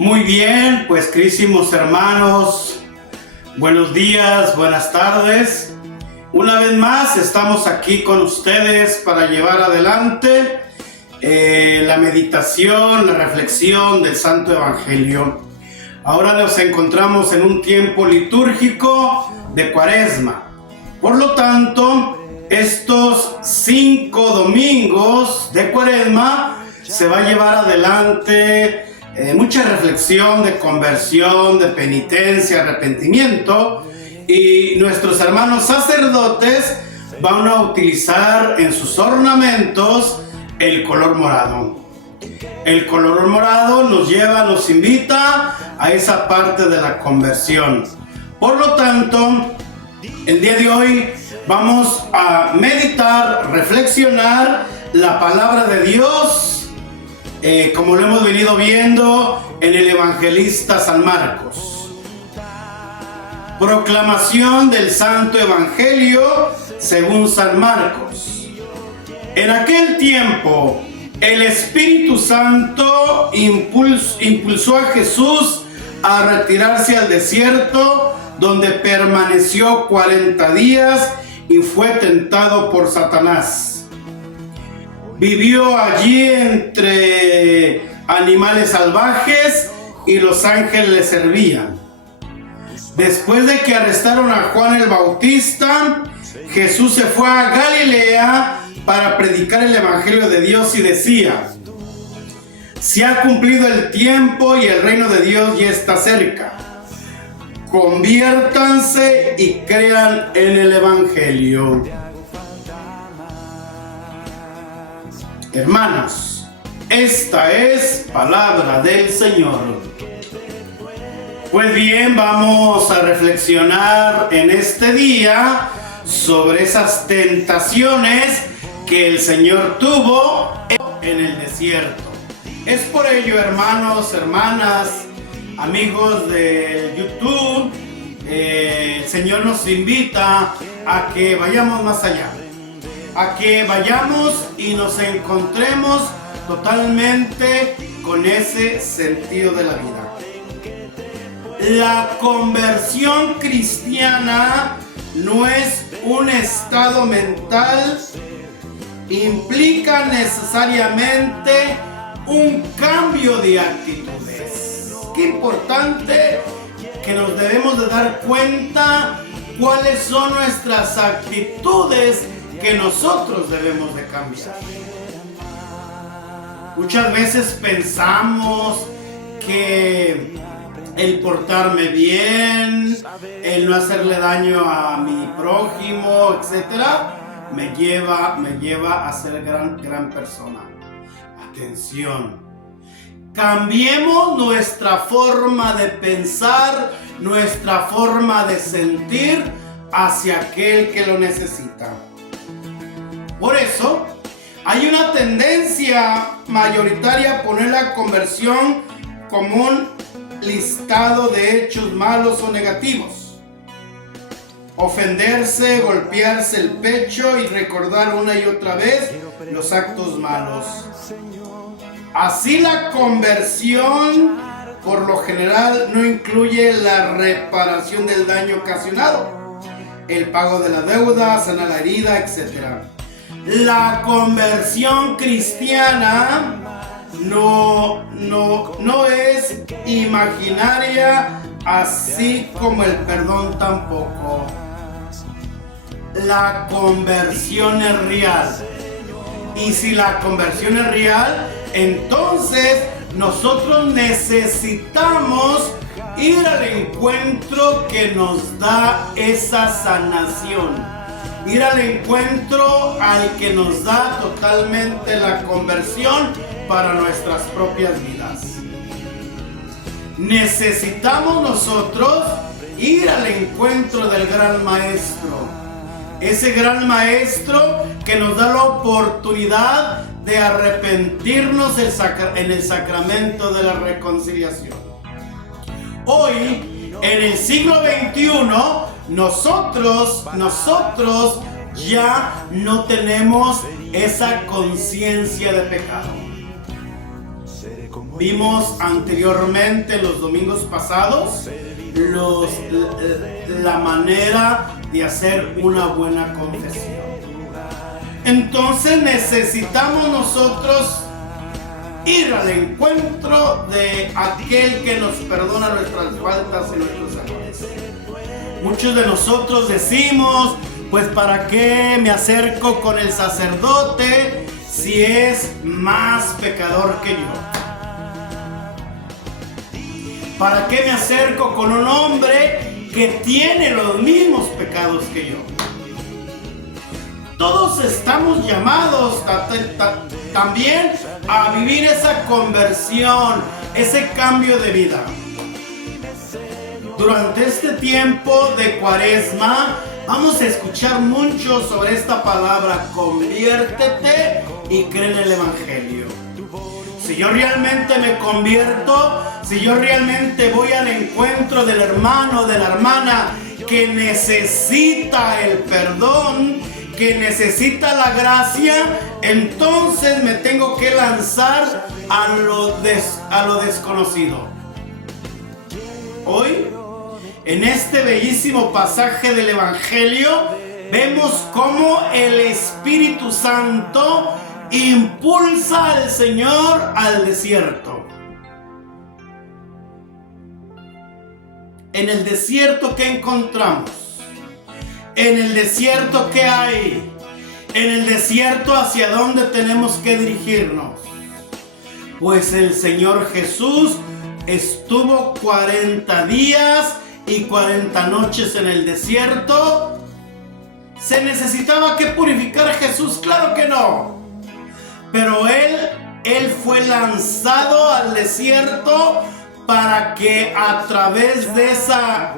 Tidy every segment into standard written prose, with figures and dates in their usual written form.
Muy bien, pues queridísimos hermanos, buenos días, buenas tardes. Una vez más estamos aquí con ustedes para llevar adelante la meditación, la reflexión del Santo Evangelio. Ahora nos encontramos en un tiempo litúrgico de Cuaresma. Por lo tanto, estos 5 domingos de Cuaresma se va a llevar adelante mucha reflexión de conversión, de penitencia, arrepentimiento, y nuestros hermanos sacerdotes van a utilizar en sus ornamentos el color morado. El color morado nos invita a esa parte de la conversión. Por lo tanto, el día de hoy vamos a meditar, reflexionar la palabra de Dios, como lo hemos venido viendo en el evangelista San Marcos. Proclamación del Santo Evangelio según San Marcos. En aquel tiempo, el Espíritu Santo impulsó a Jesús a retirarse al desierto, donde permaneció 40 días y fue tentado por Satanás. Vivió allí entre animales salvajes y los ángeles le servían. Después de que arrestaron a Juan el Bautista, Jesús se fue a Galilea para predicar el Evangelio de Dios y decía: se ha cumplido el tiempo y el reino de Dios ya está cerca. Conviértanse y crean en el Evangelio. Hermanos, esta es palabra del Señor. Pues bien, vamos a reflexionar en este día sobre esas tentaciones que el Señor tuvo en el desierto. Es por ello, hermanos, hermanas, amigos de YouTube, el Señor nos invita a que vayamos más allá, a que vayamos y nos encontremos totalmente con ese sentido de la vida. La conversión cristiana no es un estado mental, implica necesariamente un cambio de actitudes. Qué importante que nos debemos de dar cuenta cuáles son nuestras actitudes que nosotros debemos de cambiar. Muchas veces pensamos que el portarme bien, el no hacerle daño a mi prójimo, etcétera, me lleva a ser gran persona. Atención, cambiemos nuestra forma de pensar, nuestra forma de sentir hacia aquel que lo necesita. Por eso, hay una tendencia mayoritaria a poner la conversión como un listado de hechos malos o negativos. Ofenderse, golpearse el pecho y recordar una y otra vez los actos malos. Así, la conversión por lo general no incluye la reparación del daño ocasionado, el pago de la deuda, sanar la herida, etc. La conversión cristiana no es imaginaria, así como el perdón tampoco. La conversión es real. Y si la conversión es real, entonces nosotros necesitamos ir al encuentro que nos da esa sanación. Ir al encuentro al que nos da totalmente la conversión para nuestras propias vidas. Necesitamos nosotros ir al encuentro del gran maestro. Ese gran maestro que nos da la oportunidad de arrepentirnos en el sacramento de la reconciliación. Hoy, en el siglo XXI, nosotros ya no tenemos esa conciencia de pecado. Vimos anteriormente, los domingos pasados, la manera de hacer una buena confesión. Entonces necesitamos nosotros ir al encuentro de aquel que nos perdona nuestras faltas y nuestros errores. Muchos de nosotros decimos, pues ¿para qué me acerco con el sacerdote si es más pecador que yo? ¿Para qué me acerco con un hombre que tiene los mismos pecados que yo? Todos estamos llamados también a vivir esa conversión, ese cambio de vida. Durante este tiempo de Cuaresma vamos a escuchar mucho sobre esta palabra: conviértete y cree en el Evangelio. Si yo realmente me convierto, si yo realmente voy al encuentro del hermano, de la hermana que necesita el perdón, que necesita la gracia, entonces me tengo que lanzar a lo desconocido. Hoy, en este bellísimo pasaje del Evangelio, vemos cómo el Espíritu Santo impulsa al Señor al desierto. En el desierto, ¿qué encontramos? En el desierto, ¿qué hay? En el desierto, ¿hacia dónde tenemos que dirigirnos? Pues el Señor Jesús estuvo 40 días y 40 noches en el desierto. ¿Se necesitaba que purificar a Jesús? Claro que no. Pero Él fue lanzado al desierto para que a través de esa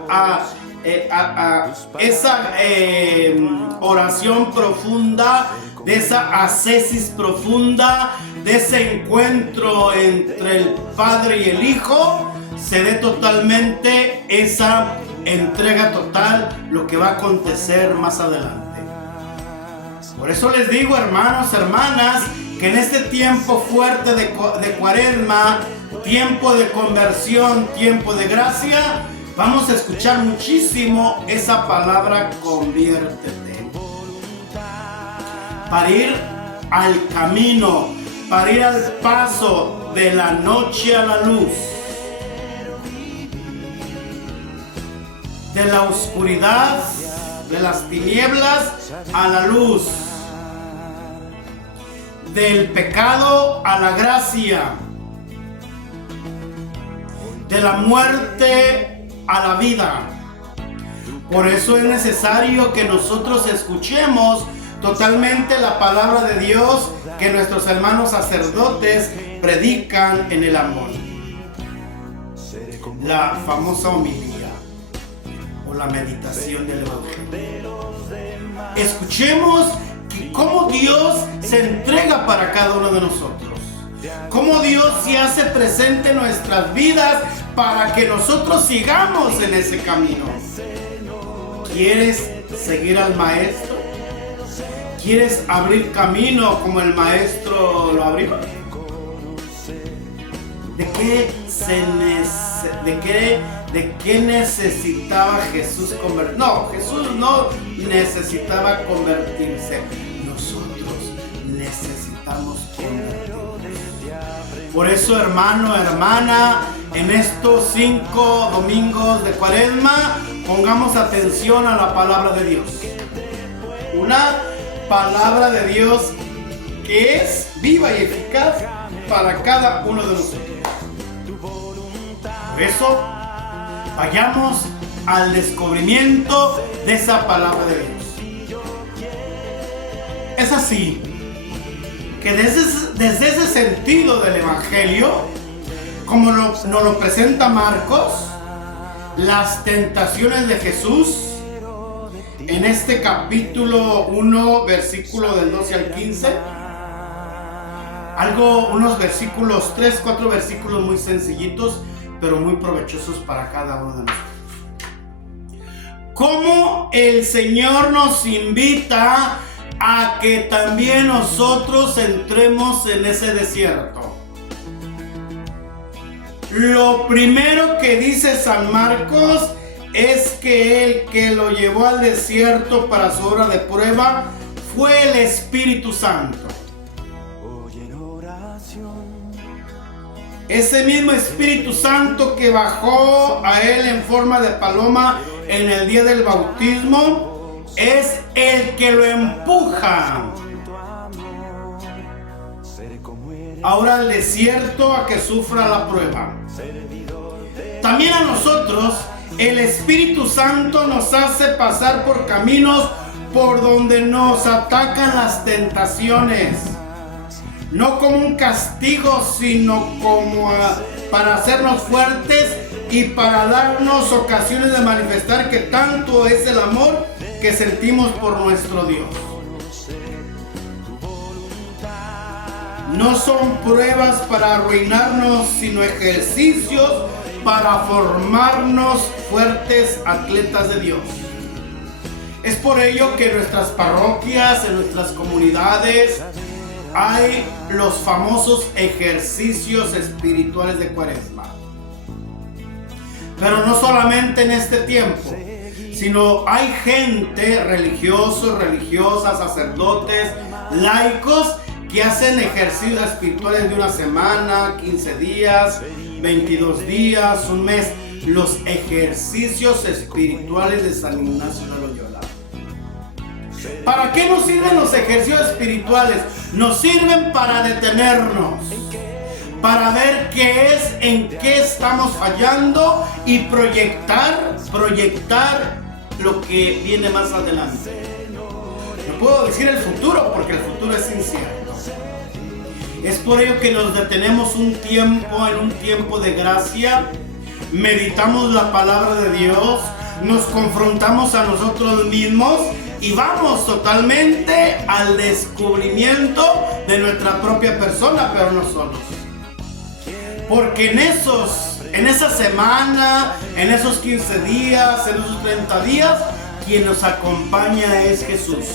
oración profunda, de esa ascesis profunda, de ese encuentro entre el Padre y el Hijo, se dé totalmente esa entrega total, lo que va a acontecer más adelante. Por eso les digo, hermanos, hermanas, que en este tiempo fuerte de Cuaresma, tiempo de conversión, tiempo de gracia, vamos a escuchar muchísimo esa palabra conviértete. Para ir al camino, para ir al paso de la noche a la luz, de la oscuridad, de las tinieblas a la luz, del pecado a la gracia, de la muerte a la vida. Por eso es necesario que nosotros escuchemos totalmente la palabra de Dios que nuestros hermanos sacerdotes predican en el amor. La famosa homilía o la meditación del Evangelio. Escuchemos cómo Dios se entrega para cada uno de nosotros. Cómo Dios se hace presente en nuestras vidas para que nosotros sigamos en ese camino. ¿Quieres seguir al Maestro? ¿Quieres abrir camino como el Maestro lo abrió? ¿De qué necesitaba Jesús convertirse? No, Jesús no necesitaba convertirse. Nosotros necesitamos convertirnos. Por eso, hermano, hermana, en estos 5 domingos de Cuaresma, pongamos atención a la palabra de Dios. Una palabra de Dios que es viva y eficaz para cada uno de nosotros. Por eso, vayamos al descubrimiento de esa palabra de Dios. Es así que desde ese sentido del Evangelio, como nos lo presenta Marcos, las tentaciones de Jesús, en este capítulo 1, versículo del 12 al 15, unos versículos, 3-4 versículos muy sencillitos, pero muy provechosos para cada uno de nosotros. Cómo el Señor nos invita a que también nosotros entremos en ese desierto. lo primero que dice San Marcos es que el que lo llevó al desierto para su hora de prueba fue el Espíritu Santo. Ese mismo Espíritu Santo que bajó a él en forma de paloma en el día del bautismo es el que lo empuja ahora al desierto a que sufra la prueba. También a nosotros el Espíritu Santo nos hace pasar por caminos por donde nos atacan las tentaciones. No como un castigo, sino como para hacernos fuertes y para darnos ocasiones de manifestar que tanto es el amor que sentimos por nuestro Dios. No son pruebas para arruinarnos, sino ejercicios para formarnos fuertes atletas de Dios. Es por ello que en nuestras parroquias, en nuestras comunidades, hay los famosos ejercicios espirituales de Cuaresma. Pero no solamente en este tiempo, sino hay gente, religiosos, religiosas, sacerdotes, laicos, que hacen ejercicios espirituales de una semana, 15 días, 22 días, un mes. Los ejercicios espirituales de San Ignacio de Loyola. ¿Para qué nos sirven los ejercicios espirituales? Nos sirven para detenernos, para ver qué es, en qué estamos fallando y proyectar lo que viene más adelante. No puedo decir el futuro porque el futuro es incierto. Es por ello que nos detenemos un tiempo, en un tiempo de gracia, meditamos la palabra de Dios, nos confrontamos a nosotros mismos y vamos totalmente al descubrimiento de nuestra propia persona, pero no solos. Porque en esa semana, en esos 15 días, en esos 30 días, quien nos acompaña es Jesús.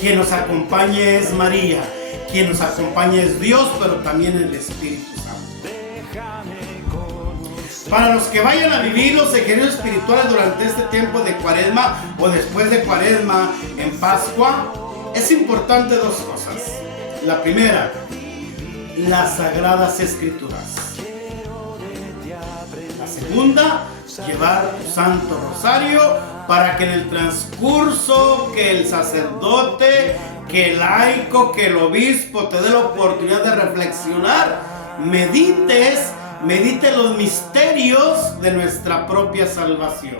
Quien nos acompaña es María. Quien nos acompaña es Dios, pero también el Espíritu Santo. Para los que vayan a vivir los ejercicios espirituales durante este tiempo de Cuaresma o después de Cuaresma en Pascua, es importante dos cosas. La primera, las Sagradas Escrituras. La segunda, llevar tu Santo Rosario para que en el transcurso que el sacerdote, que el laico, que el obispo te dé la oportunidad de reflexionar, medite los misterios de nuestra propia salvación.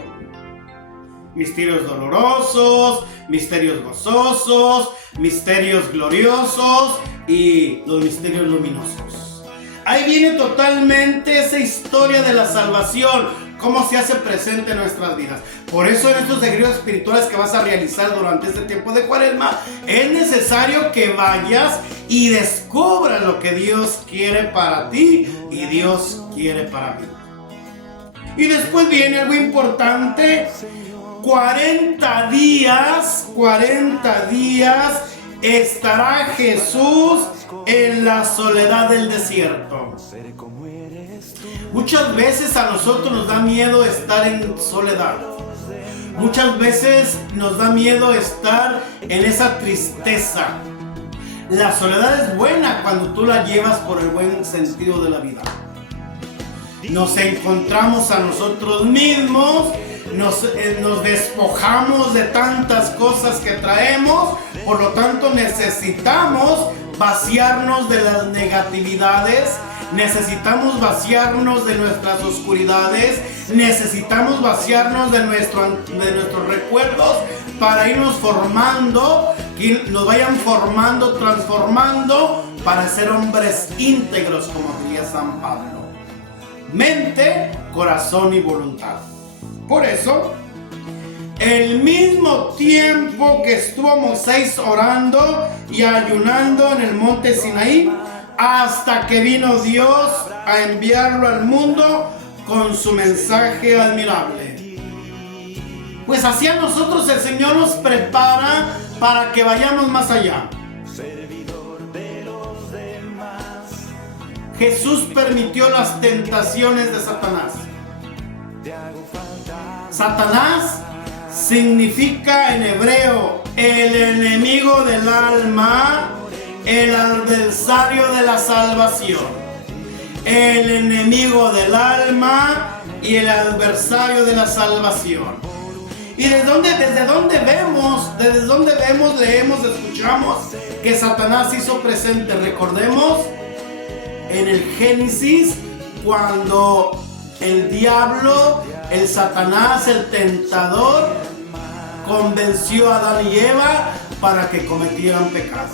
Misterios dolorosos, misterios gozosos, misterios gloriosos y los misterios luminosos. Ahí viene totalmente esa historia de la salvación, cómo se hace presente en nuestras vidas. Por eso en estos ejercicios espirituales que vas a realizar durante este tiempo de Cuaresma, es necesario que vayas y descubras lo que Dios quiere para ti y Dios quiere para mí. Y después viene algo importante, 40 días estará Jesús en la soledad del desierto. Muchas veces a nosotros nos da miedo estar en soledad. Muchas veces nos da miedo estar en esa tristeza. La soledad es buena cuando tú la llevas por el buen sentido de la vida. Nos encontramos a nosotros mismos, nos despojamos de tantas cosas que traemos, por lo tanto necesitamos vaciarnos de las negatividades, necesitamos vaciarnos de nuestras oscuridades, necesitamos vaciarnos de nuestros recuerdos para irnos formando, que nos vayan formando, transformando para ser hombres íntegros, como diría San Pablo. Mente, corazón y voluntad. Por eso, el mismo tiempo que estuvo Moisés orando y ayunando en el monte Sinaí, hasta que vino Dios a enviarlo al mundo con su mensaje admirable. Pues así a nosotros el Señor nos prepara para que vayamos más allá. Jesús permitió las tentaciones de Satanás. Satanás significa en hebreo el enemigo del alma, el adversario de la salvación. El enemigo del alma y el adversario de la salvación. ¿Y desde dónde vemos, leemos, escuchamos que Satanás hizo presente? Recordemos en el Génesis, cuando el diablo, el Satanás, el tentador, convenció a Adán y Eva para que cometieran pecado.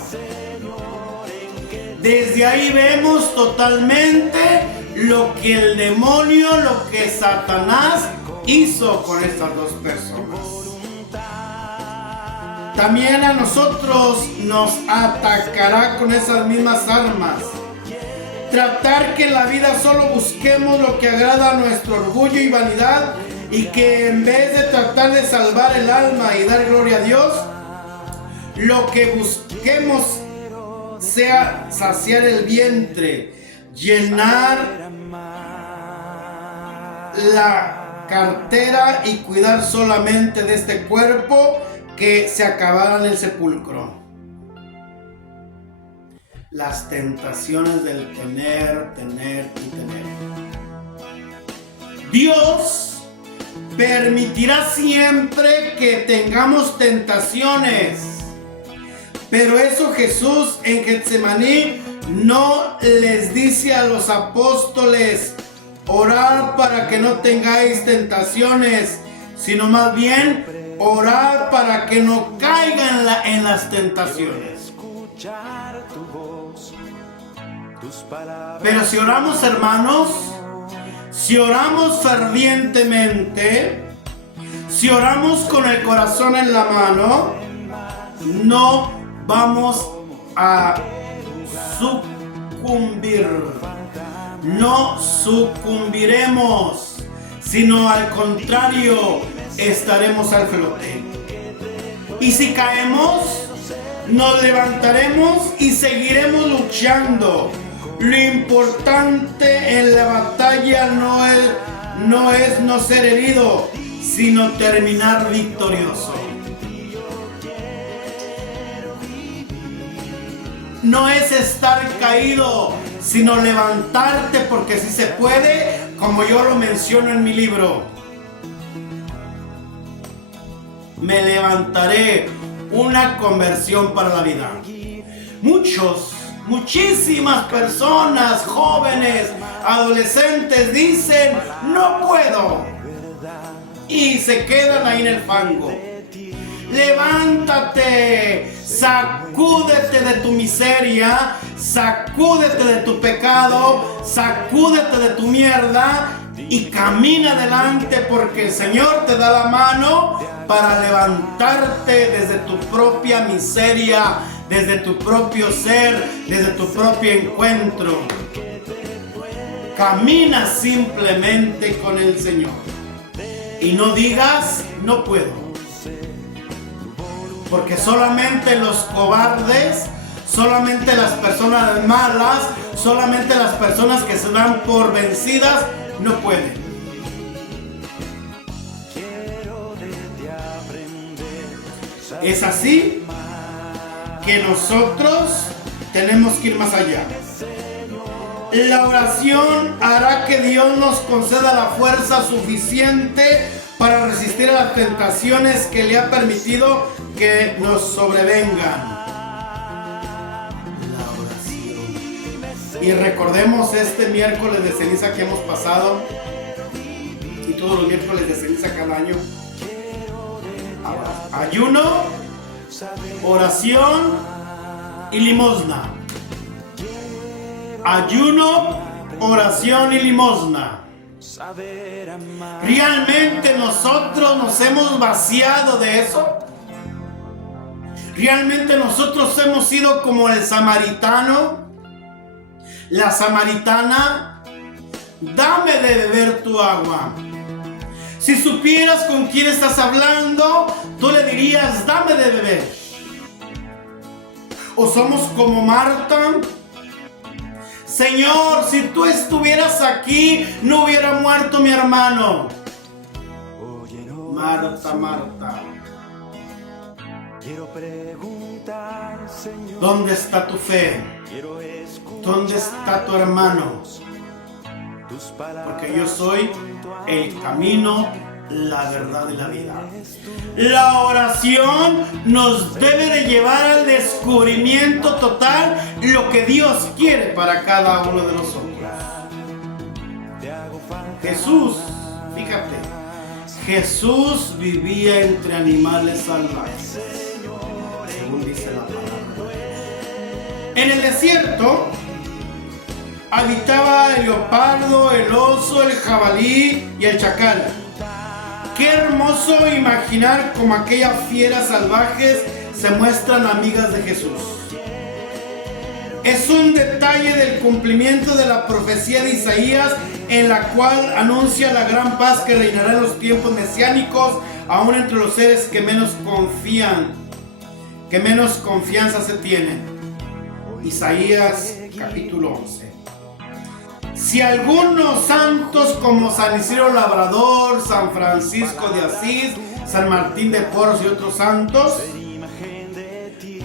Desde ahí vemos totalmente lo que el demonio, lo que Satanás hizo con estas dos personas. También a nosotros nos atacará con esas mismas armas. Tratar que en la vida solo busquemos lo que agrada a nuestro orgullo y vanidad, y que en vez de tratar de salvar el alma y dar gloria a Dios, lo que busquemos sea saciar el vientre, llenar la cartera y cuidar solamente de este cuerpo que se acabará en el sepulcro. Las tentaciones del tener y tener. Dios permitirá siempre que tengamos tentaciones, pero eso Jesús en Getsemaní no les dice a los apóstoles: orar para que no tengáis tentaciones, sino más bien orar para que no caigan en las tentaciones. Pero si oramos, hermanos, si oramos fervientemente, si oramos con el corazón en la mano, no vamos a sucumbir. No sucumbiremos, sino al contrario, estaremos al flote. Y si caemos, nos levantaremos y seguiremos luchando. Lo importante en la batalla no es no ser herido, sino terminar victorioso. No es estar caído, sino levantarte, porque si se puede, como yo lo menciono en mi libro. Me levantaré, una conversión para la vida. Muchísimas personas, jóvenes, adolescentes, dicen: no puedo, y se quedan ahí en el fango. Levántate, sacúdete de tu miseria, sacúdete de tu pecado, sacúdete de tu mierda y camina adelante, porque el Señor te da la mano para levantarte desde tu propia miseria, desde tu propio ser, desde tu propio encuentro. Camina simplemente con el Señor y no digas: no puedo. Porque solamente los cobardes, solamente las personas malas, solamente las personas que se dan por vencidas no pueden. Es así que nosotros tenemos que ir más allá. La oración hará que Dios nos conceda la fuerza suficiente para resistir a las tentaciones que le ha permitido que nos sobrevengan. La oración. Y recordemos este miércoles de ceniza que hemos pasado, y todos los miércoles de ceniza cada año. Ayuno, oración y limosna. Ayuno, oración y limosna. ¿Realmente nosotros nos hemos vaciado de eso? ¿Realmente nosotros hemos sido como el samaritano? La samaritana: dame de beber tu agua. Si supieras con quién estás hablando, tú le dirías: dame de beber. O somos como Marta. Señor, si tú estuvieras aquí, no hubiera muerto mi hermano. Marta, Marta, quiero preguntar, Señor, ¿dónde está tu fe? ¿Dónde está tu hermano? Porque yo soy el camino, la verdad y la vida. La oración nos debe de llevar al descubrimiento total lo que Dios quiere para cada uno de nosotros. Jesús, fíjate, Jesús vivía entre animales salvajes, según dice la palabra. En el desierto habitaba el leopardo, el oso, el jabalí y el chacal. Qué hermoso imaginar cómo aquellas fieras salvajes se muestran amigas de Jesús. Es un detalle del cumplimiento de la profecía de Isaías, en la cual anuncia la gran paz que reinará en los tiempos mesiánicos, aún entre los seres que menos confían, que menos confianza se tienen. Isaías capítulo 11. Si algunos santos como San Isidro Labrador, San Francisco de Asís, San Martín de Porres y otros santos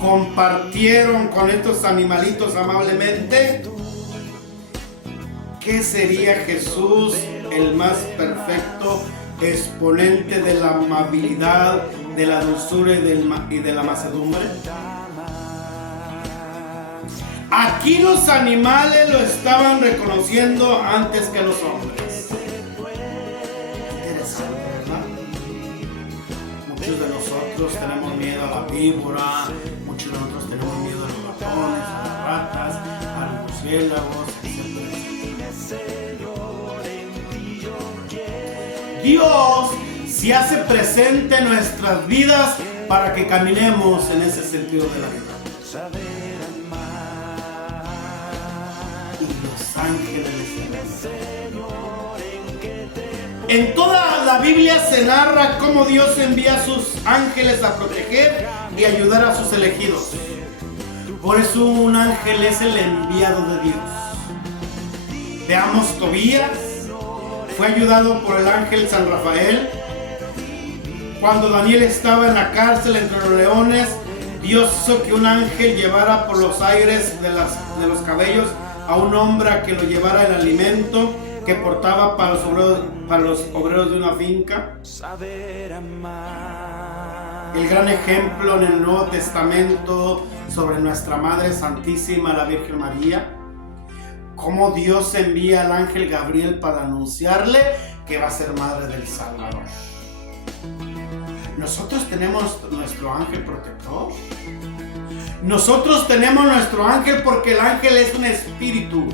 compartieron con estos animalitos amablemente, ¿qué sería Jesús, el más perfecto exponente de la amabilidad, de la dulzura y de la mansedumbre? Aquí los animales lo estaban reconociendo antes que los hombres. Interesante, ¿verdad? Muchos de nosotros tenemos miedo a la víbora, muchos de nosotros tenemos miedo a los ratones, a las ratas, a los murciélagos, etc. Dios se hace presente en nuestras vidas para que caminemos en ese sentido de la vida. Ángeles. En toda la Biblia se narra cómo Dios envía a sus ángeles a proteger y ayudar a sus elegidos. Por eso un ángel es el enviado de Dios. Veamos, Tobías fue ayudado por el ángel San Rafael. Cuando Daniel estaba en la cárcel entre los leones, Dios hizo que un ángel llevara por los aires de los cabellos a un hombre a que lo llevara el alimento que portaba para los obreros de una finca. El gran ejemplo en el Nuevo Testamento sobre nuestra Madre Santísima, la Virgen María, cómo Dios envía al ángel Gabriel para anunciarle que va a ser madre del Salvador. Nosotros tenemos nuestro ángel protector. Nosotros tenemos nuestro ángel porque el ángel es un espíritu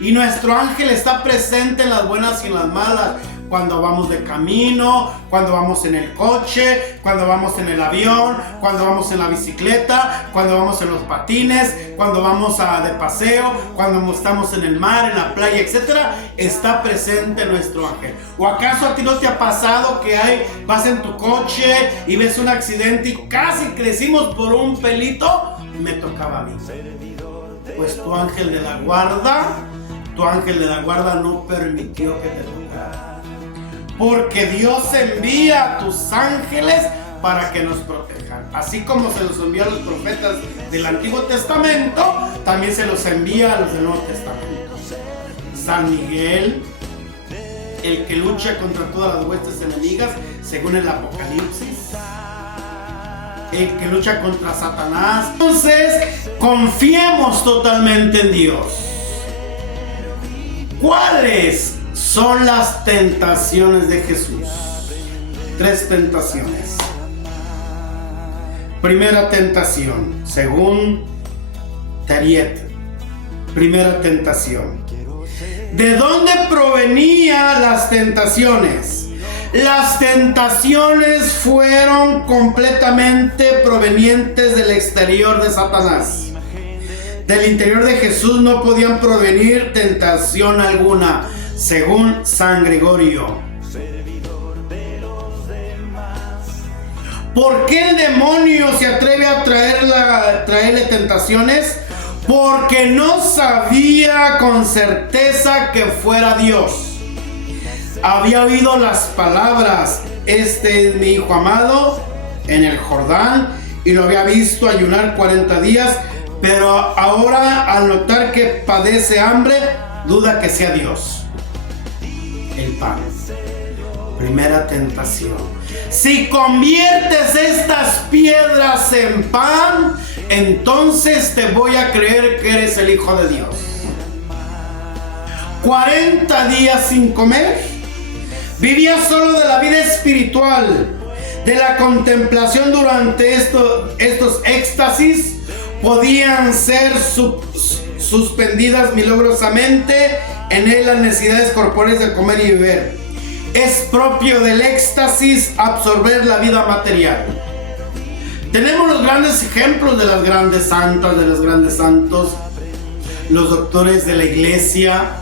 y nuestro ángel está presente en las buenas y en las malas, cuando vamos de camino, cuando vamos en el coche, cuando vamos en el avión, cuando vamos en la bicicleta, cuando vamos en los patines, cuando vamos de paseo, cuando estamos en el mar, en la playa, etc. Está presente nuestro ángel. ¿O acaso a ti no te ha pasado que vas en tu coche y ves un accidente y casi crecimos por un pelito? Me tocaba a mí. Pues tu ángel de la guarda no permitió que te tocara. Porque Dios envía a tus ángeles para que nos protejan. Así como se los envía a los profetas del Antiguo Testamento, también se los envía a los del Nuevo Testamento. San Miguel, el que lucha contra todas las huestes enemigas, según el Apocalipsis. El que lucha contra Satanás. Entonces, confiemos totalmente en Dios. ¿Cuáles son las tentaciones de Jesús? 3 tentaciones. Primera tentación, según Tariet. Primera tentación. ¿De dónde provenían las tentaciones? Las tentaciones fueron completamente provenientes del exterior de Satanás. Del interior de Jesús no podían provenir tentación alguna, según San Gregorio. ¿Por qué el demonio se atreve a traerle tentaciones? porque no sabía con certeza que fuera Dios. Había oído las palabras: este es mi hijo amado, en el Jordán, y lo había visto ayunar 40 días, pero ahora al notar que padece hambre, duda que sea Dios. El pan. Primera tentación. Si conviertes estas piedras en pan, entonces te voy a creer que eres el Hijo de Dios. 40 días sin comer. Vivía solo de la vida espiritual, de la contemplación. Durante estos éxtasis podían ser suspendidas milagrosamente en él las necesidades corpóreas de comer y beber. Es propio del éxtasis absorber la vida material. Tenemos los grandes ejemplos de las grandes santas, de los grandes santos, los doctores de la iglesia: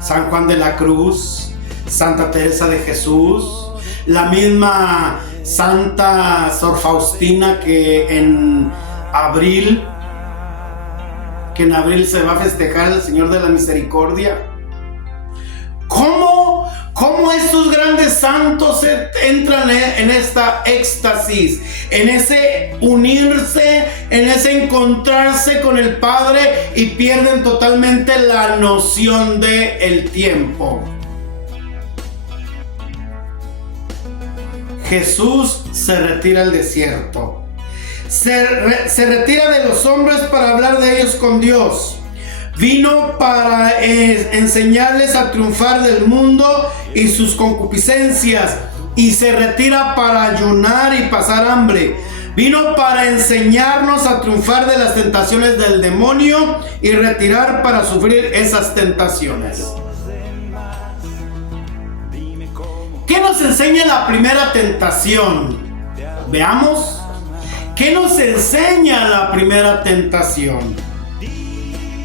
San Juan de la Cruz, Santa Teresa de Jesús, la misma Santa Sor Faustina, que en abril se va a festejar el Señor de la Misericordia. ¿Cómo estos grandes santos entran en esta éxtasis, en ese unirse, en ese encontrarse con el Padre, y pierden totalmente la noción del tiempo? Jesús se retira al desierto. Se retira de los hombres para hablar de ellos con Dios. Vino para enseñarles a triunfar del mundo y sus concupiscencias, y se retira para ayunar y pasar hambre. Vino para enseñarnos a triunfar de las tentaciones del demonio y retirar para sufrir esas tentaciones. ¿Qué nos enseña la primera tentación? Veamos. ¿Qué nos enseña la primera tentación?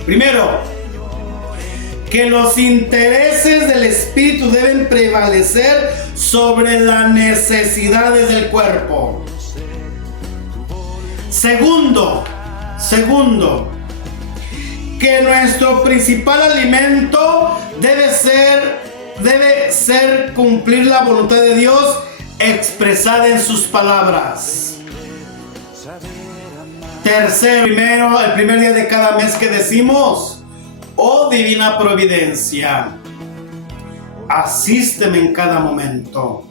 Primero, que los intereses del espíritu deben prevalecer sobre las necesidades del cuerpo. Segundo, que nuestro principal alimento debe ser cumplir la voluntad de Dios expresada en sus palabras. Tercero, el primer día de cada mes que decimos: oh divina providencia, asísteme en cada momento,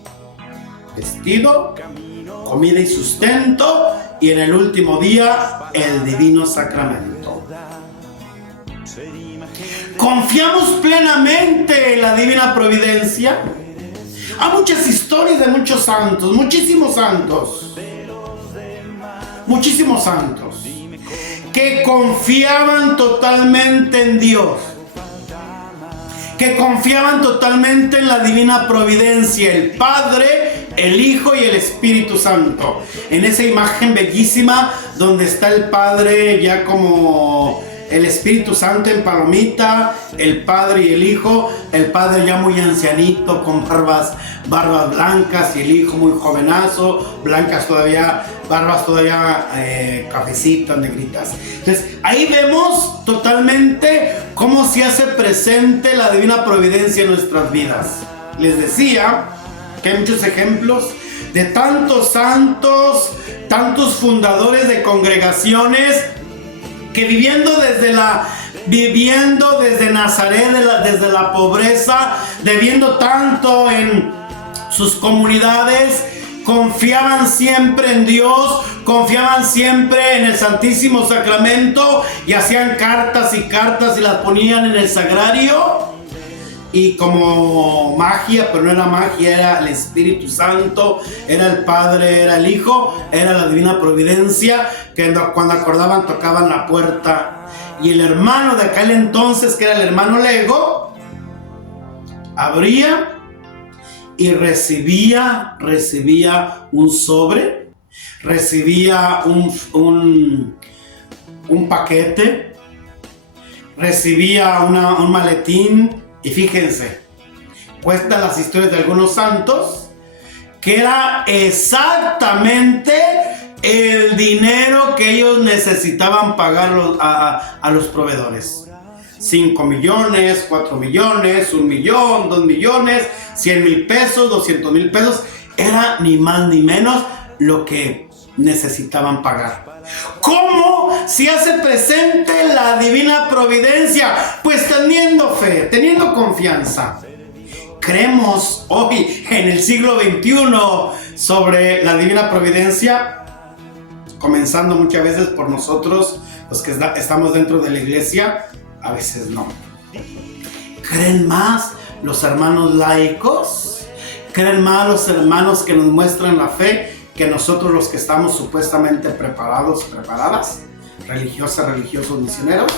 vestido, comida y sustento, y en el último día el divino sacramento. ¿Confiamos plenamente en la divina providencia? Hay muchas historias de muchos santos, muchísimos santos, que confiaban totalmente en Dios, que confiaban totalmente en la divina providencia, el Padre, el Hijo y el Espíritu Santo. En esa imagen bellísima donde está el Padre ya como el Espíritu Santo en palomita, el Padre y el Hijo, el Padre ya muy ancianito con barbas blancas, y el Hijo muy jovenazo, barbas todavía cafecitas, negritas. Entonces ahí vemos totalmente cómo se hace presente la divina providencia en nuestras vidas. Les decía que hay muchos ejemplos de tantos santos, tantos fundadores de congregaciones que viviendo desde Nazaret, desde la pobreza, viviendo tanto en sus comunidades, confiaban siempre en Dios, confiaban siempre en el Santísimo Sacramento, y hacían cartas y las ponían en el sagrario. Y como magia, pero no era magia, era el Espíritu Santo, era el Padre, era el Hijo, era la divina providencia, que cuando acordaban tocaban la puerta, y el hermano de aquel entonces, que era el hermano Lego, abría y recibía un sobre, recibía un paquete, recibía un maletín. Y fíjense, cuentan las historias de algunos santos que era exactamente el dinero que ellos necesitaban pagar a los proveedores. 5 millones, 4 millones, 1 millón, 2 millones, 100,000 pesos, 200,000 pesos. Era ni más ni menos lo que necesitaban pagar. ¿Cómo se hace presente la divina providencia? Pues teniendo fe, teniendo confianza. Creemos hoy en el siglo XXI sobre la divina providencia, comenzando muchas veces por nosotros, los que estamos dentro de la iglesia, a veces no. ¿Creen más los hermanos laicos? ¿Creen más los hermanos que nos muestran la fe que nosotros los que estamos supuestamente preparados, preparadas, religiosas, religiosos, misioneros?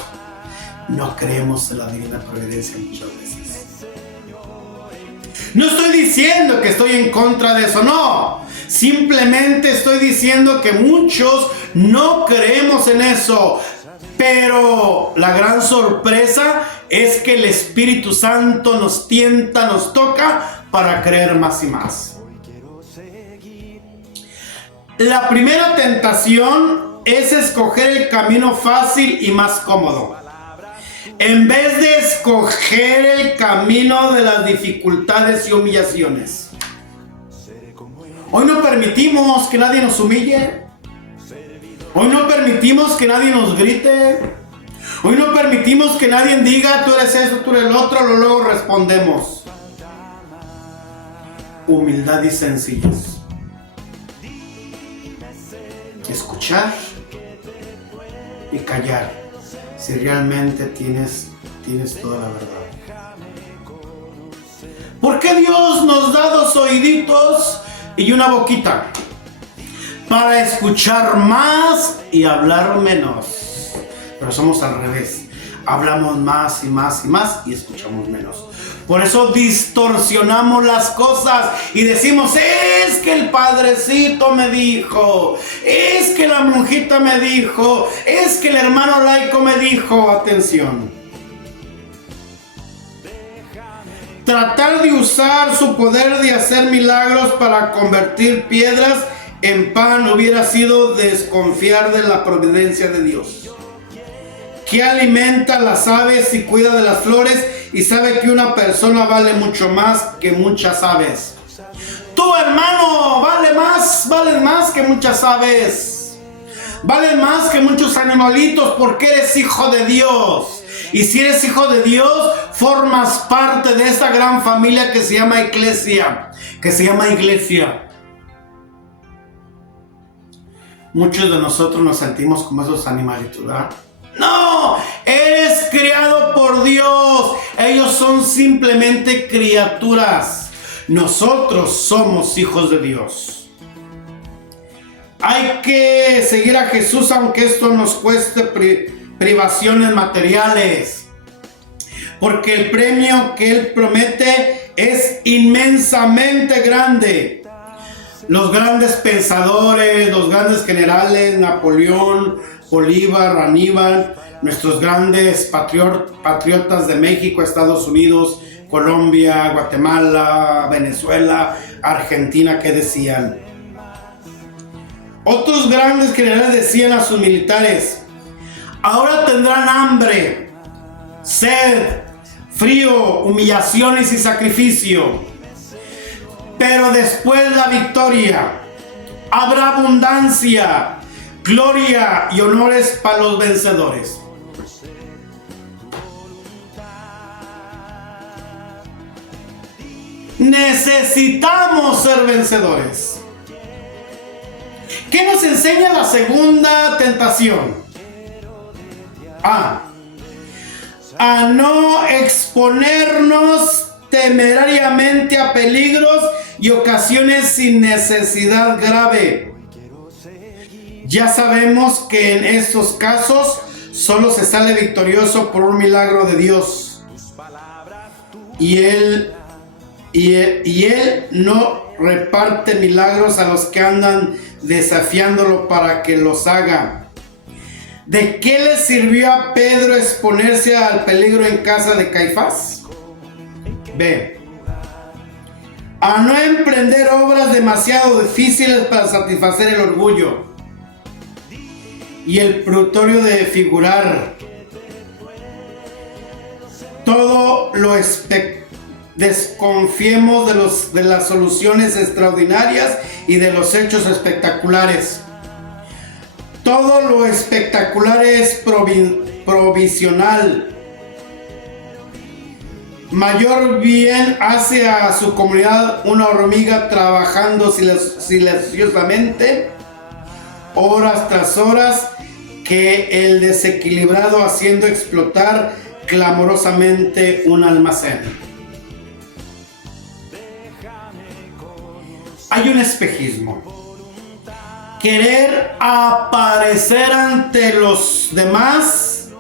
No creemos en la divina providencia muchas veces. No estoy diciendo que estoy en contra de eso, no. Simplemente estoy diciendo que muchos no creemos en eso. Pero la gran sorpresa es que el Espíritu Santo nos tienta, nos toca para creer más y más. La primera tentación es escoger el camino fácil y más cómodo, en vez de escoger el camino de las dificultades y humillaciones. Hoy no permitimos que nadie nos humille. Hoy no permitimos que nadie nos grite. Hoy no permitimos que nadie diga, tú eres eso, tú eres el otro, luego respondemos. Humildad y sencillez. Escuchar y callar si realmente tienes toda la verdad. ¿Por qué Dios nos da 2 oíditos y una boquita? Para escuchar más y hablar menos. Pero somos al revés. Hablamos más y más y más y escuchamos menos. Por eso distorsionamos las cosas y decimos, es que el padrecito me dijo, es que la monjita me dijo, es que el hermano laico me dijo. Atención. Tratar de usar su poder de hacer milagros para convertir piedras en pan hubiera sido desconfiar de la providencia de Dios, que alimenta las aves y cuida de las flores y sabe que una persona vale mucho más que muchas aves. Tu hermano vales más que muchas aves, vales más que muchos animalitos, porque eres hijo de Dios. Y si eres hijo de Dios, formas parte de esta gran familia que se llama iglesia, Muchos de nosotros nos sentimos como esos animalitos, ¿verdad? No, eres criado por Dios. Ellos son simplemente criaturas. Nosotros somos hijos de Dios. Hay que seguir a Jesús aunque esto nos cueste privaciones materiales, porque el premio que Él promete es inmensamente grande. Los grandes pensadores, los grandes generales, Napoleón, Bolívar, Aníbal, nuestros grandes patriotas de México, Estados Unidos, Colombia, Guatemala, Venezuela, Argentina, ¿qué decían? Otros grandes generales decían a sus militares, ahora tendrán hambre, sed, frío, humillaciones y sacrificio, pero después la victoria, habrá abundancia, gloria y honores para los vencedores. Necesitamos ser vencedores. ¿Qué nos enseña la segunda tentación? A no exponernos temerariamente a peligros y ocasiones sin necesidad grave. Ya sabemos que en estos casos solo se sale victorioso por un milagro de Dios. Y Él no reparte milagros a los que andan desafiándolo para que los haga. ¿De qué le sirvió a Pedro exponerse al peligro en casa de Caifás? B. A no emprender obras demasiado difíciles para satisfacer el orgullo. y el prutorio de figurar. Todo lo desconfiemos de las soluciones extraordinarias y de los hechos espectaculares. Todo lo espectacular es provisional. Mayor bien hace a su comunidad una hormiga trabajando silenciosamente, horas tras horas, que el desequilibrado haciendo explotar clamorosamente un almacén. Hay un espejismo. Querer aparecer ante los demás,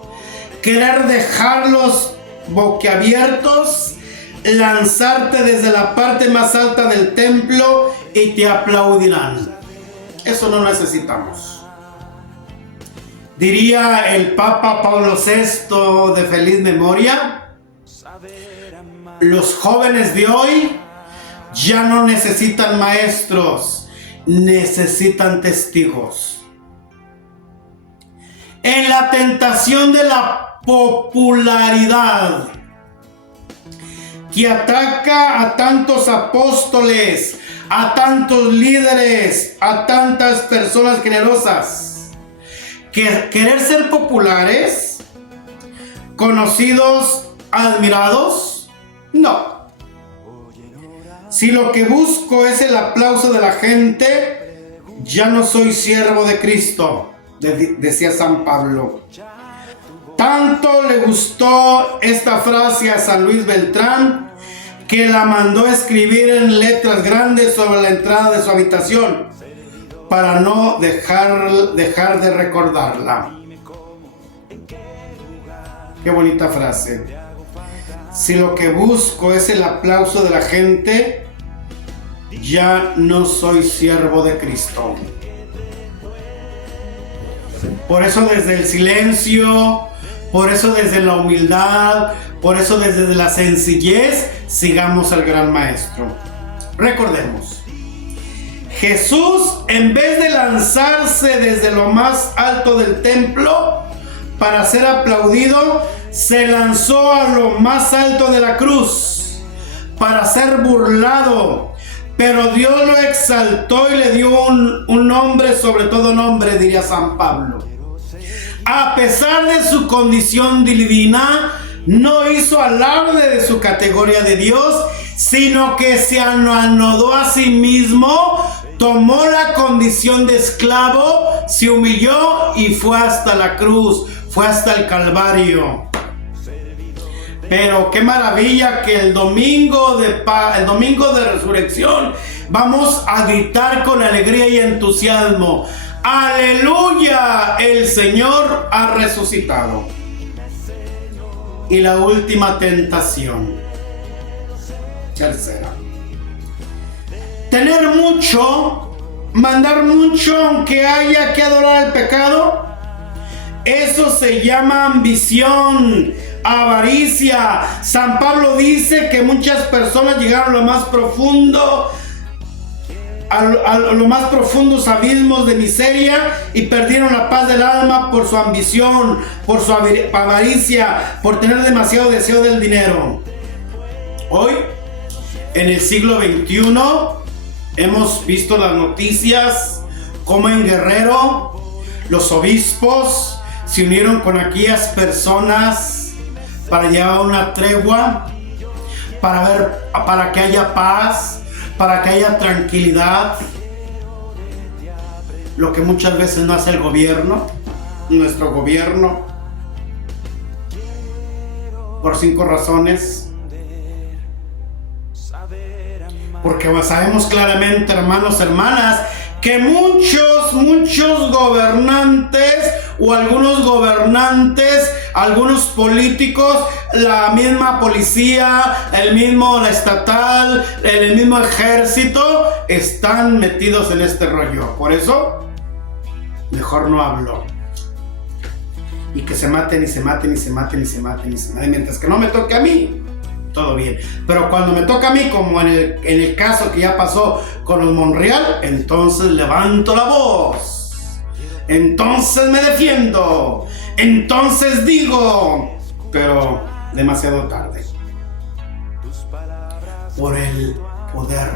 querer dejarlos boquiabiertos, lanzarte desde la parte más alta del templo y te aplaudirán. Eso no necesitamos. Diría el Papa Pablo VI de feliz memoria: los jóvenes de hoy ya no necesitan maestros, necesitan testigos. En la tentación de la popularidad que ataca a tantos apóstoles, a tantos líderes, a tantas personas generosas, que querer ser populares, conocidos, admirados, no. Si lo que busco es el aplauso de la gente, ya no soy siervo de Cristo, decía San Pablo. Tanto le gustó esta frase a San Luis Beltrán que la mandó a escribir en letras grandes sobre la entrada de su habitación para no dejar de recordarla. Qué bonita frase. Si lo que busco es el aplauso de la gente, ya no soy siervo de Cristo. Por eso desde el silencio, por eso desde la humildad, por eso desde la sencillez, sigamos al gran maestro. Recordemos, Jesús, en vez de lanzarse desde lo más alto del templo para ser aplaudido, se lanzó a lo más alto de la cruz para ser burlado. Pero Dios lo exaltó y le dio un nombre sobre todo nombre, diría San Pablo. A pesar de su condición divina, no hizo alarde de su categoría de Dios, sino que se anodó a sí mismo, tomó la condición de esclavo, se humilló y fue hasta la cruz, fue hasta el Calvario. Pero qué maravilla que el domingo de resurrección vamos a gritar con alegría y entusiasmo: ¡Aleluya! El Señor ha resucitado. Y la última tentación, tercera: tener mucho, mandar mucho aunque haya que adorar el pecado. Eso se llama ambición, avaricia. San Pablo dice que muchas personas llegaron a lo más profundo, a los más profundos abismos de miseria y perdieron la paz del alma por su ambición, por su avaricia, por tener demasiado deseo del dinero. Hoy, en el siglo XXI, hemos visto las noticias como en Guerrero los obispos se unieron con aquellas personas para llevar una tregua, para que haya paz, para que haya tranquilidad. Lo que muchas veces no hace el gobierno, nuestro gobierno, por 5 razones. Porque sabemos claramente, hermanos, hermanas, que muchos gobernantes o algunos gobernantes, algunos políticos, la misma policía, la estatal, el mismo ejército, están metidos en este rollo. Por eso, mejor no hablo. Y que se maten y se maten y se maten y se maten y se maten. Mientras que no me toque a mí, todo bien. Pero cuando me toca a mí, como en el caso que ya pasó con los Monreal, entonces levanto la voz. entonces me defiendo, entonces digo, pero demasiado tarde. Por el poder.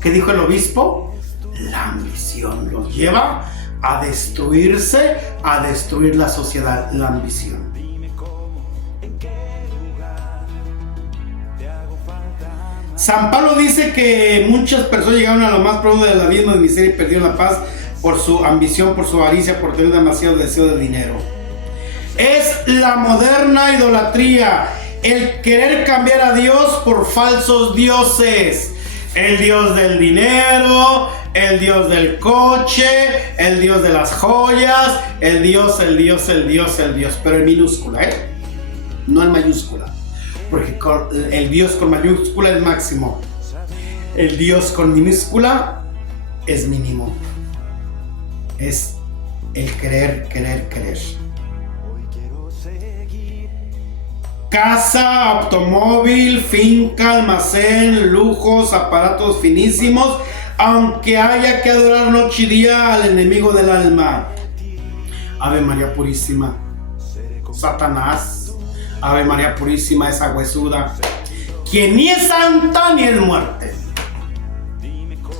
¿Qué dijo el obispo? La ambición los lleva a destruirse, a destruir la sociedad, la ambición. San Pablo dice que muchas personas llegaron a lo más profundo del abismo de miseria y perdieron la paz por su ambición, por su avaricia, por tener demasiado deseo de dinero. Es la moderna idolatría, el querer cambiar a Dios por falsos dioses. El Dios del dinero, el Dios del coche, el Dios de las joyas, el Dios, pero en minúscula, no en mayúscula. Porque el Dios con mayúscula es máximo. El Dios con minúscula es mínimo. Es el querer. Casa, automóvil, finca, almacén, lujos, aparatos finísimos, aunque haya que adorar noche y día al enemigo del alma. Ave María Purísima, Satanás, Ave María Purísima, esa huesuda, que ni es santa ni es muerte.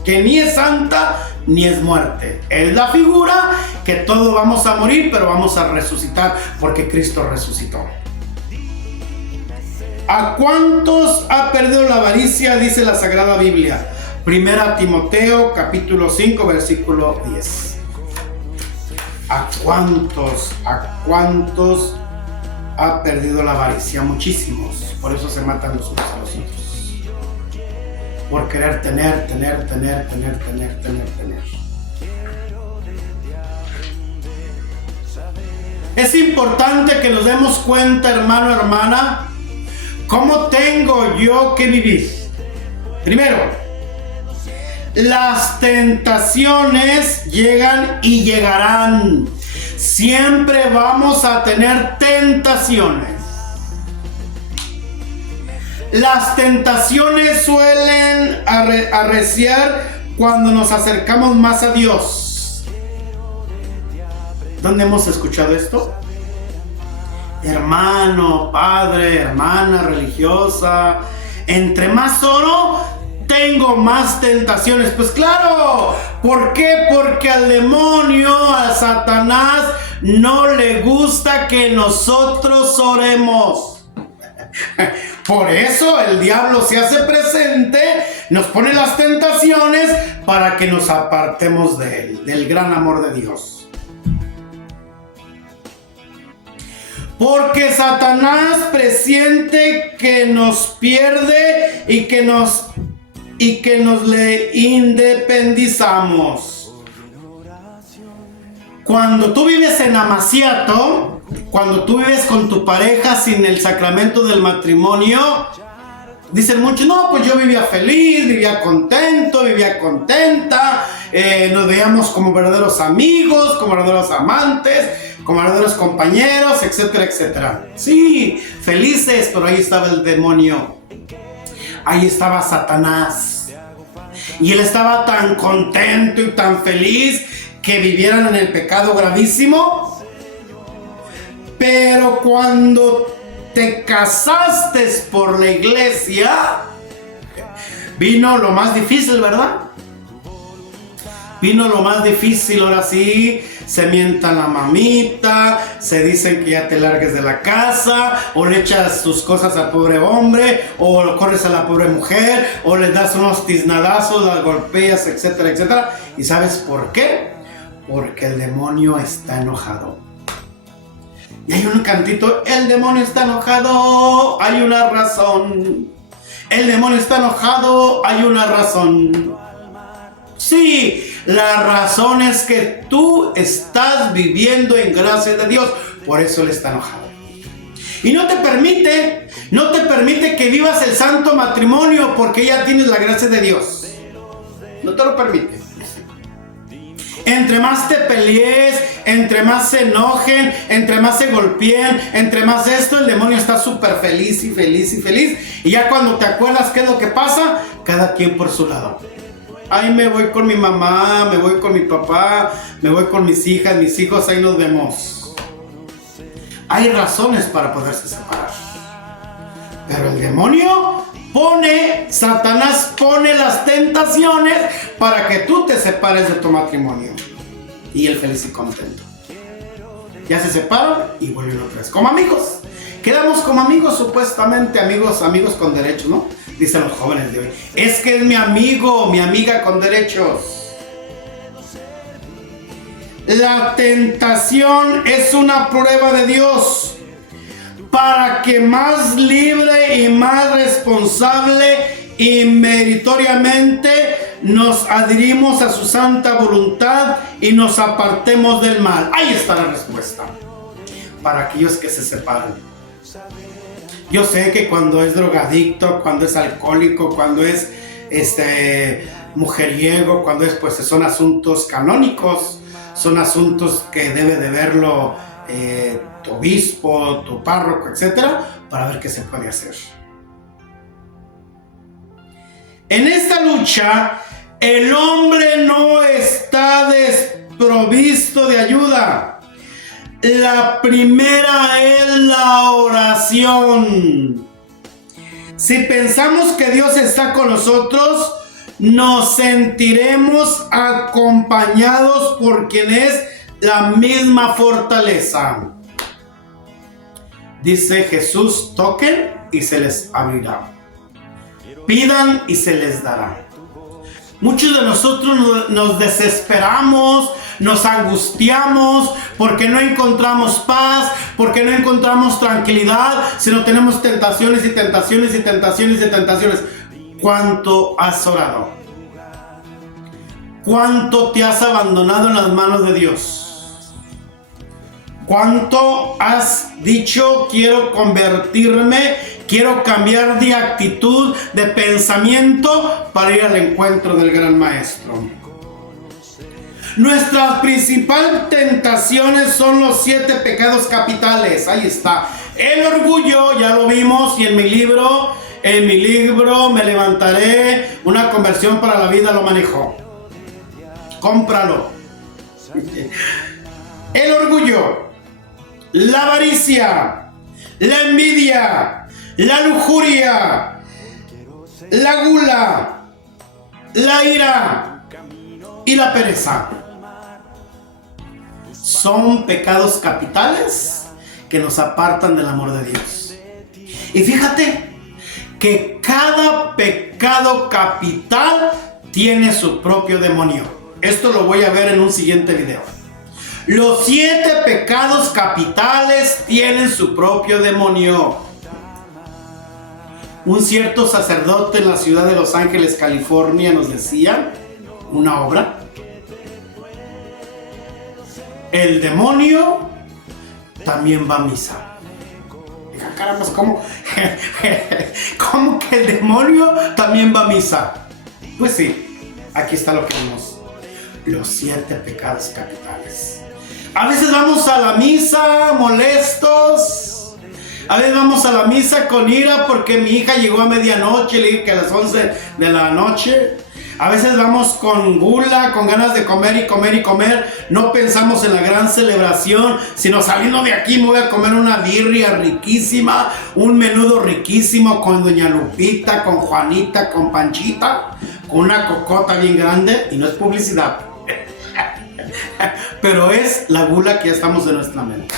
Que ni es santa ni es muerte. Es la figura que todos vamos a morir, pero vamos a resucitar porque Cristo resucitó. ¿A cuántos ha perdido la avaricia? Dice la Sagrada Biblia. Primera Timoteo, capítulo 5, versículo 10. ¿A cuántos ha perdido la avaricia? Muchísimos. Por eso se matan los unos a los otros. Por querer tener. Es importante que nos demos cuenta, hermano, hermana, ¿cómo tengo yo que vivir? Primero, las tentaciones llegan y llegarán. Siempre vamos a tener tentaciones. Las tentaciones suelen arreciar cuando nos acercamos más a Dios. ¿Dónde hemos escuchado esto? Hermano, padre, hermana religiosa, entre más oro, tengo más tentaciones. Pues claro, ¿por qué? Porque al demonio, a Satanás, no le gusta que nosotros oremos. Por eso el diablo se hace presente, nos pone las tentaciones para que nos apartemos de él, del gran amor de Dios. Porque Satanás presiente que nos pierde y que nos le independizamos. Cuando tú vives en amaciato, cuando tú vives con tu pareja sin el sacramento del matrimonio, dicen muchos, no, pues yo vivía feliz, vivía contento, vivía contenta, nos veíamos como verdaderos amigos, como verdaderos amantes, como verdaderos compañeros, etcétera, etcétera. Sí, felices, pero ahí estaba el demonio. Ahí estaba Satanás. Y él estaba tan contento y tan feliz que vivieran en el pecado gravísimo. Pero cuando te casaste por la iglesia, vino lo más difícil, ¿verdad? Vino lo más difícil, ahora sí. Se mientan la mamita, se dicen que ya te largues de la casa, o le echas tus cosas al pobre hombre, o lo corres a la pobre mujer, o le das unos tiznadazos, las golpeas, etcétera, etcétera. ¿Y sabes por qué? Porque el demonio está enojado. Y hay un cantito, el demonio está enojado, hay una razón. El demonio está enojado, hay una razón. Sí, la razón es que tú estás viviendo en gracia de Dios. Por eso Él está enojado. Y no te permite que vivas el santo matrimonio porque ya tienes la gracia de Dios. No te lo permite. Entre más te pelees, entre más se enojen, entre más se golpeen, entre más esto, el demonio está súper feliz y feliz y feliz. Y ya cuando te acuerdas qué es lo que pasa, cada quien por su lado. Ahí me voy con mi mamá, me voy con mi papá, me voy con mis hijas, mis hijos, ahí nos vemos. Hay razones para poderse separar. Pero el demonio Satanás pone las tentaciones para que tú te separes de tu matrimonio. Y él feliz y contento. Ya se separan y vuelven otra vez. Como amigos. Quedamos como amigos, supuestamente amigos con derechos, ¿no? Dicen los jóvenes de hoy. Es que es mi amigo, mi amiga con derechos. La tentación es una prueba de Dios para que más libre y más responsable y meritoriamente nos adherimos a su santa voluntad y nos apartemos del mal. Ahí está la respuesta para aquellos que se separan. Yo sé que cuando es drogadicto, cuando es alcohólico, cuando es mujeriego, cuando es, pues son asuntos canónicos, son asuntos que debe de verlo tu obispo, tu párroco, etcétera, para ver qué se puede hacer. En esta lucha, el hombre no está desprovisto de ayuda. La primera es la oración. Si pensamos que Dios está con nosotros, nos sentiremos acompañados por quien es la misma fortaleza. Dice Jesús: toquen y se les abrirá. Pidan y se les dará. Muchos de nosotros nos desesperamos, nos angustiamos porque no encontramos paz, porque no encontramos tranquilidad, sino tenemos tentaciones y tentaciones y tentaciones y tentaciones. ¿Cuánto has orado? ¿Cuánto te has abandonado en las manos de Dios? ¿Cuánto has dicho: quiero convertirme, quiero cambiar de actitud, de pensamiento para ir al encuentro del gran maestro? Nuestras principales tentaciones son los 7 pecados capitales. Ahí está. El orgullo, ya lo vimos, y en mi libro Me levantaré, una conversión para la vida, lo manejo. Cómpralo. El orgullo, la avaricia, la envidia, la lujuria, la gula, la ira y la pereza. Son pecados capitales que nos apartan del amor de Dios. Y fíjate que cada pecado capital tiene su propio demonio. Esto lo voy a ver en un siguiente video. Los 7 pecados capitales tienen su propio demonio. Un cierto sacerdote en la ciudad de Los Ángeles, California, nos decía una obra: el demonio también va a misa. Diga, caramba, ¿cómo que el demonio también va a misa? Pues sí, aquí está lo que vemos. Los 7 pecados capitales. A veces vamos a la misa molestos. A veces vamos a la misa con ira porque mi hija llegó a medianoche, le dije que a las 11 de la noche. A veces vamos con gula, con ganas de comer y comer y comer. No pensamos en la gran celebración, sino saliendo de aquí me voy a comer una birria riquísima, un menudo riquísimo con doña Lupita, con Juanita, con Panchita, con una cocota bien grande. Y no es publicidad, pero es la gula que ya estamos en nuestra mente.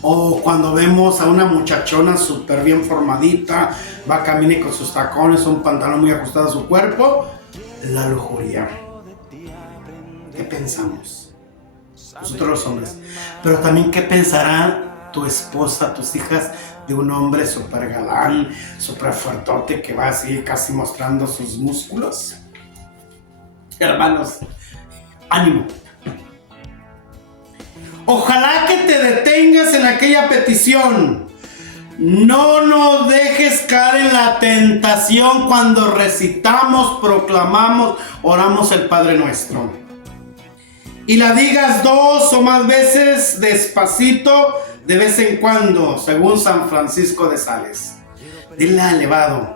O cuando vemos a una muchachona súper bien formadita, va camine con sus tacones, un pantalón muy ajustado a su cuerpo, la lujuria. ¿Qué pensamos? Nosotros los hombres. Pero también, ¿qué pensarán tu esposa, tus hijas, de un hombre súper galán, súper fuertote, que va así casi mostrando sus músculos? Hermanos, ánimo. Ojalá que te detengas en aquella petición. No nos dejes caer en la tentación cuando recitamos, proclamamos, oramos el Padre Nuestro. Y la digas 2 o más veces despacito, de vez en cuando, según San Francisco de Sales. Dile elevado.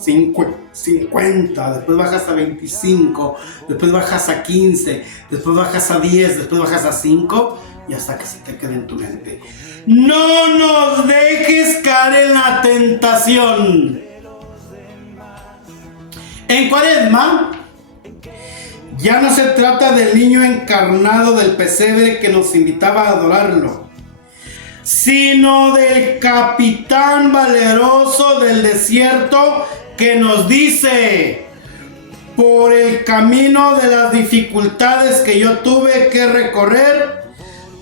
50. 50, después bajas a 25, después bajas a 15, después bajas a 10, después bajas a 5 y hasta que se te quede en tu mente. No nos dejes caer en la tentación. En Cuaresma ya no se trata del niño encarnado del pesebre que nos invitaba a adorarlo, sino del capitán valeroso del desierto que nos dice: por el camino de las dificultades que yo tuve que recorrer,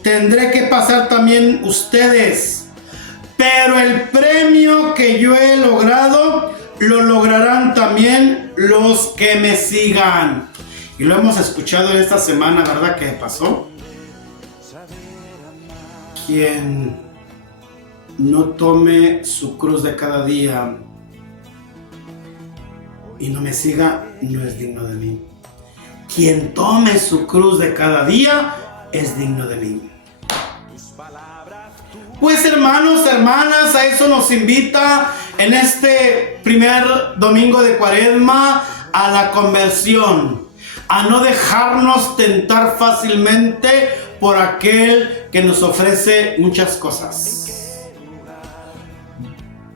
tendré que pasar también ustedes, pero el premio que yo he logrado, lo lograrán también los que me sigan. Y lo hemos escuchado esta semana, ¿verdad? ¿Qué pasó? Quien no tome su cruz de cada día y no me siga, no es digno de mí. Quien tome su cruz de cada día es digno de mí. Pues hermanos, hermanas, a eso nos invita en este primer domingo de Cuaresma, a la conversión, a no dejarnos tentar fácilmente por aquel que nos ofrece muchas cosas.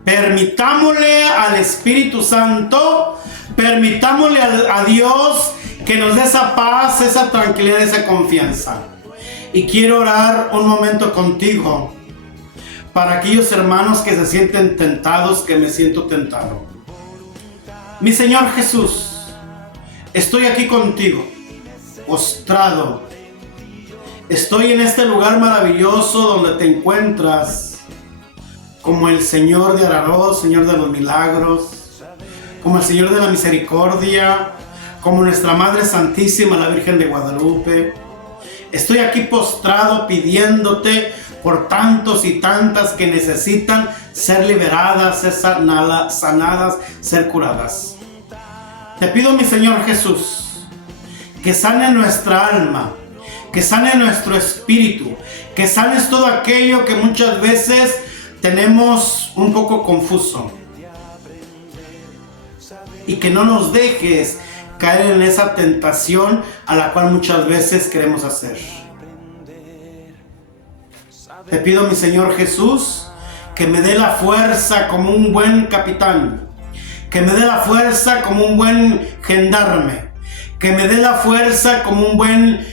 Permitámosle al Espíritu Santo, permitámosle a Dios que nos dé esa paz, esa tranquilidad, esa confianza. Y quiero orar un momento contigo para aquellos hermanos que se sienten tentados, que me siento tentado. Mi Señor Jesús, estoy aquí contigo, postrado. Estoy en este lugar maravilloso donde te encuentras como el Señor de Araroz, Señor de los milagros, como el Señor de la misericordia, como nuestra Madre Santísima, la Virgen de Guadalupe. Estoy aquí postrado pidiéndote por tantos y tantas que necesitan ser liberadas, ser sanadas, ser curadas. Te pido, mi Señor Jesús, que sane nuestra alma, que sane nuestro espíritu, que sanes todo aquello que muchas veces tenemos un poco confuso. Y que no nos dejes caer en esa tentación a la cual muchas veces queremos hacer. Te pido, mi Señor Jesús, que me dé la fuerza como un buen capitán, que me dé la fuerza como un buen gendarme, que me dé la fuerza como un buen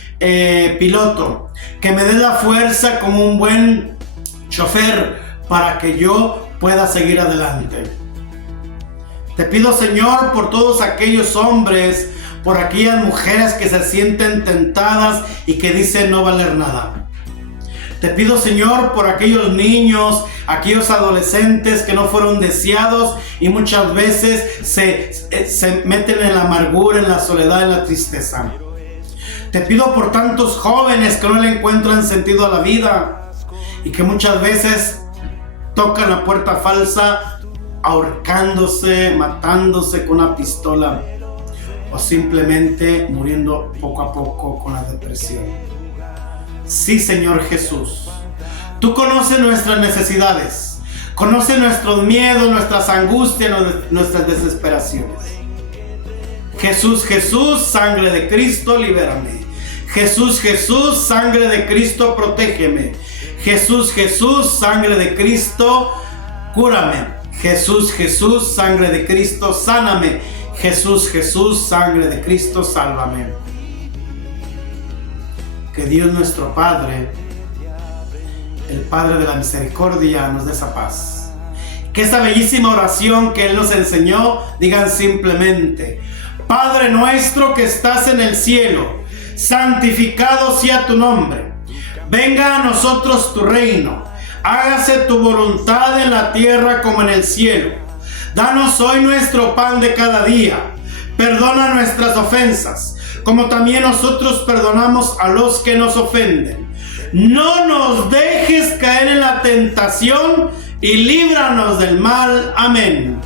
piloto, que me dé la fuerza como un buen chofer para que yo pueda seguir adelante. Te pido, Señor, por todos aquellos hombres, por aquellas mujeres que se sienten tentadas y que dicen no valer nada. Te pido, Señor, por aquellos niños, aquellos adolescentes que no fueron deseados y muchas veces se meten en la amargura, en la soledad, en la tristeza. Te pido por tantos jóvenes que no le encuentran sentido a la vida y que muchas veces tocan la puerta falsa, ahorcándose, matándose con una pistola o simplemente muriendo poco a poco con la depresión. Sí, Señor Jesús, tú conoces nuestras necesidades, conoces nuestros miedos, nuestras angustias, nuestras desesperaciones. Jesús, Jesús, sangre de Cristo, libérame. Jesús, Jesús, sangre de Cristo, protégeme. Jesús, Jesús, sangre de Cristo, cúrame. Jesús, Jesús, sangre de Cristo, sáname. Jesús, Jesús, sangre de Cristo, sálvame. Que Dios nuestro Padre, el Padre de la misericordia, nos dé esa paz. Que esta bellísima oración que Él nos enseñó, digan simplemente: Padre nuestro que estás en el cielo, santificado sea tu nombre. Venga a nosotros tu reino. Hágase tu voluntad en la tierra como en el cielo. Danos hoy nuestro pan de cada día. Perdona nuestras ofensas, como también nosotros perdonamos a los que nos ofenden. No nos dejes caer en la tentación y líbranos del mal. Amén.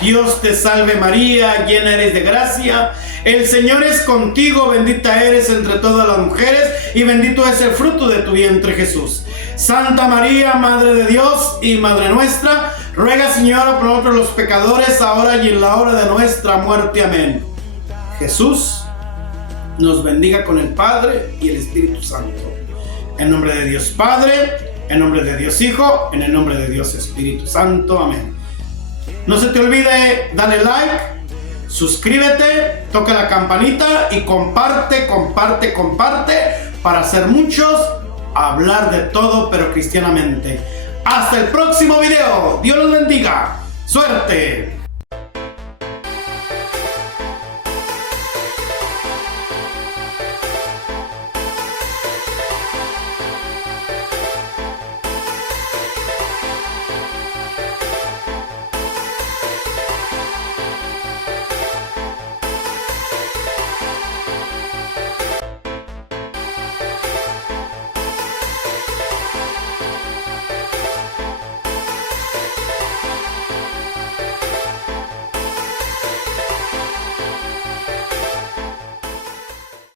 Dios te salve María, llena eres de gracia, el Señor es contigo, bendita eres entre todas las mujeres y bendito es el fruto de tu vientre Jesús. Santa María, Madre de Dios y Madre nuestra, Ruega, Señor, por nosotros los pecadores, ahora y en la hora de nuestra muerte. Amén. Jesús nos bendiga con el Padre y el Espíritu Santo. En nombre de Dios Padre, en nombre de Dios Hijo, en el nombre de Dios Espíritu Santo. Amén. No se te olvide darle like, suscríbete, toca la campanita y comparte para hacer muchos, hablar de todo pero cristianamente. Hasta el próximo video. Dios los bendiga. Suerte.